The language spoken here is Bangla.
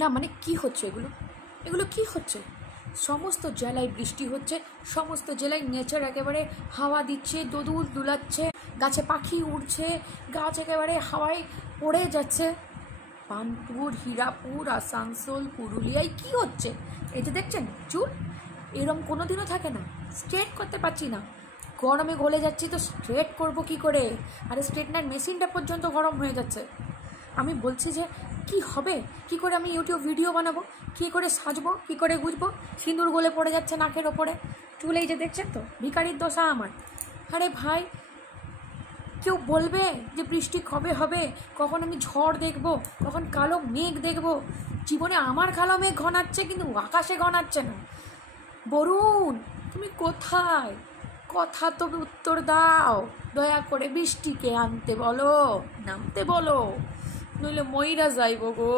না মানে কি হচ্ছে এগুলো, এগুলো কি হচ্ছে? সমস্ত জেলায় বৃষ্টি হচ্ছে, সমস্ত জেলায় নেচার একেবারে হাওয়া দিচ্ছে, দোদুল দুলাচ্ছে, গাছে পাখি উড়ছে, গাছ একেবারে হাওয়ায় পড়ে যাচ্ছে। বার্নপুর, হীরাপুর, আসানসোল, পুরুলিয়ায় কি হচ্ছে? এই যে দেখছেন চুল, এরম কোনো দিনও থাকে না, স্ট্রেট করতে পারছি না, গরমে গলে যাচ্ছি তো স্ট্রেট করব কি করে? আর স্ট্রেটনার মেশিনটা পর্যন্ত গরম হয়ে যাচ্ছে। আমি বলছি যে কি হবে, কি করে আমি ইউটিউব ভিডিও বানাবো, কী করে সাজবো, কী করে গুজবো, সিঁদুর গলে পড়ে যাচ্ছে নাকের ওপরে, চুল এই যে দেখছেন তো, ভিখারির দশা আমার। আরে ভাই, কেউ বলবে যে বৃষ্টি কবে হবে, কখন আমি ঝড় দেখব, কখন কালো মেঘ দেখব? জীবনে আমার কালো মেঘ ঘনাচ্ছে কিন্তু আকাশে ঘনাচ্ছে না। বরুণ, তুমি কোথায়? কথা তো উত্তর দাও, দয়া করে বৃষ্টিকে আনতে বলো, নামতে বলো, নইলে মইরা যাইব গো।